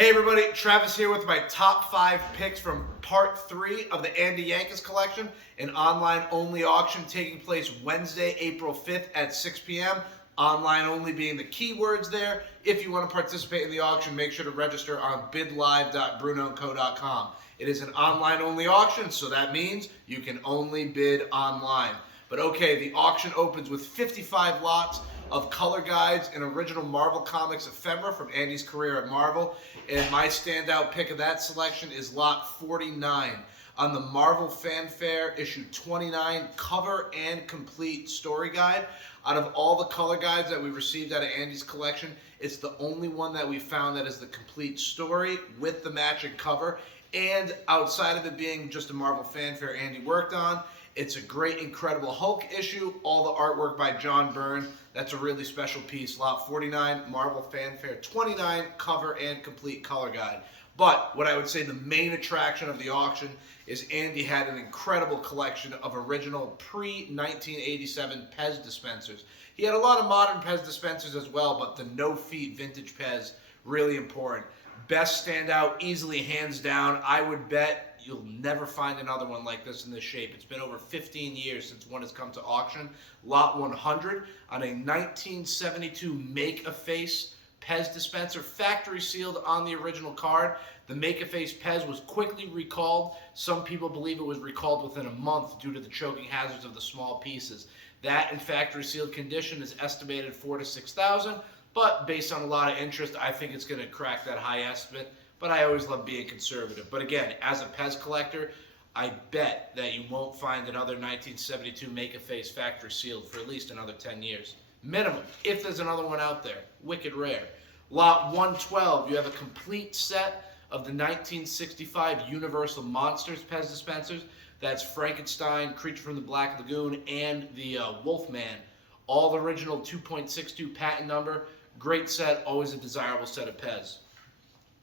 Hey everybody, Travis here with my top 5 picks from part 3 of the Andy Yanchus Collection, an online only auction taking place Wednesday, April 5th at 6 p.m. Online only being the keywords there. If you want to participate in the auction, make sure to register on bidlive.brunoandco.com. It is an online only auction, so that means you can only bid online. But okay, the auction opens with 55 lots of color guides and original Marvel Comics ephemera from Andy's career at Marvel. And my standout pick of that selection is lot 49 on the Marvel Fanfare issue 29 cover and complete story guide. Out of all the color guides that we received out of Andy's collection, it's the only one that we found that is the complete story with the matching cover. And outside of it being just a Marvel Fanfare Andy worked on, it's a great Incredible Hulk issue, all the artwork by John Byrne. That's a really special piece. Lot 49, Marvel Fanfare 29, cover and complete color guide. But what I would say the main attraction of the auction is Andy had an incredible collection of original pre-1987 Pez dispensers. He had a lot of modern Pez dispensers as well, but the no-feet vintage Pez, really important. Best standout, easily hands down. I would bet you'll never find another one like this in this shape. It's been over 15 years since one has come to auction. Lot 100 on a 1972 Make-A-Face Pez dispenser, factory sealed on the original card. The Make-A-Face Pez was quickly recalled. Some people believe it was recalled within a month due to the choking hazards of the small pieces. That in factory sealed condition is estimated $4,000 to $6,000, but based on a lot of interest, I think it's going to crack that high estimate. But I always love being conservative. But again, as a Pez collector, I bet that you won't find another 1972 Make-A-Face factory sealed for at least another 10 years. Minimum, if there's another one out there. Wicked rare. Lot 112, you have a complete set of the 1965 Universal Monsters Pez dispensers. That's Frankenstein, Creature from the Black Lagoon, and the Wolfman. All original 2.62 patent number. Great set, always a desirable set of Pez.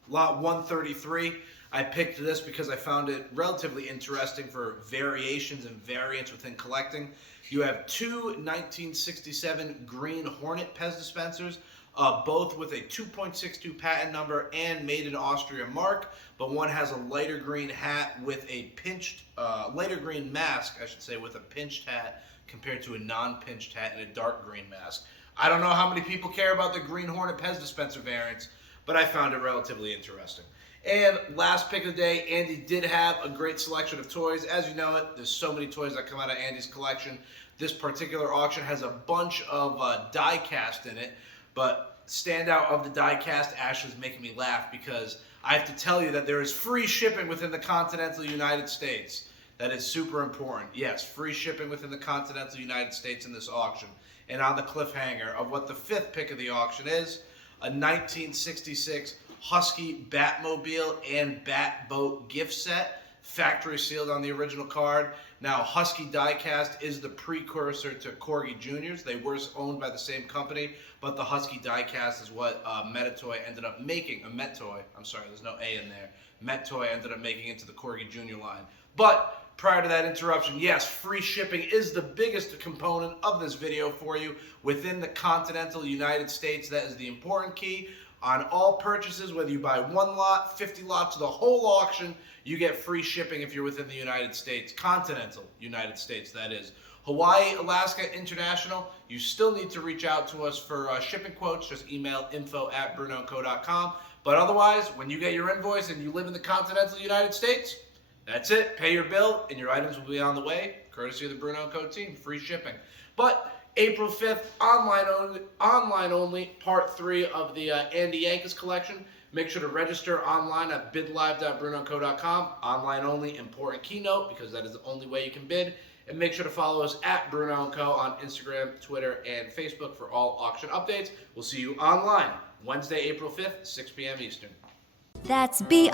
Lot 133, I picked this because I found it relatively interesting for variations and variants within collecting. You have two 1967 Green Hornet Pez dispensers, both with a 2.62 patent number and made in Austria mark, but one has a lighter green hat with a pinched, lighter green mask, I should say, with a pinched hat compared to a non-pinched hat and a dark green mask. I don't know how many people care about the Green Hornet Pez dispenser variants, but I found it relatively interesting. And last pick of the day, Andy did have a great selection of toys. As you know it, there's so many toys that come out of Andy's collection. This particular auction has a bunch of die cast in it, but standout of the die cast, Ashley's making me laugh because I have to tell you that there is free shipping within the continental United States. That is super important. Yes, free shipping within the continental United States in this auction. And on the cliffhanger of what the 5th pick of the auction is, a 1966 Husky Batmobile and Batboat gift set, factory sealed on the original card. Now, Husky Diecast is the precursor to Corgi Juniors. They were owned by the same company, but the Husky Diecast is what Metatoy ended up making. Mettoy, I'm sorry, there's no A in there. Mettoy ended up making into the Corgi Junior line. But prior to that interruption, yes, free shipping is the biggest component of this video for you within the continental United States. That is the important key. On all purchases, whether you buy 1 lot, 50 lots, or the whole auction, you get free shipping if you're within the United States, continental United States, that is. Hawaii, Alaska, international, you still need to reach out to us for shipping quotes. Just email info@brunoandco.com. But otherwise, when you get your invoice and you live in the continental United States, that's it. Pay your bill, and your items will be on the way, courtesy of the Bruno & Co team. Free shipping. But April 5th, online only, part 3 of the Andy Yanchus Collection. Make sure to register online at bidlive.brunoandco.com. Online only, important keynote, because that is the only way you can bid. And make sure to follow us at Bruno & Co on Instagram, Twitter, and Facebook for all auction updates. We'll see you online Wednesday, April 5th, 6 p.m. Eastern. That's BRUNEAU.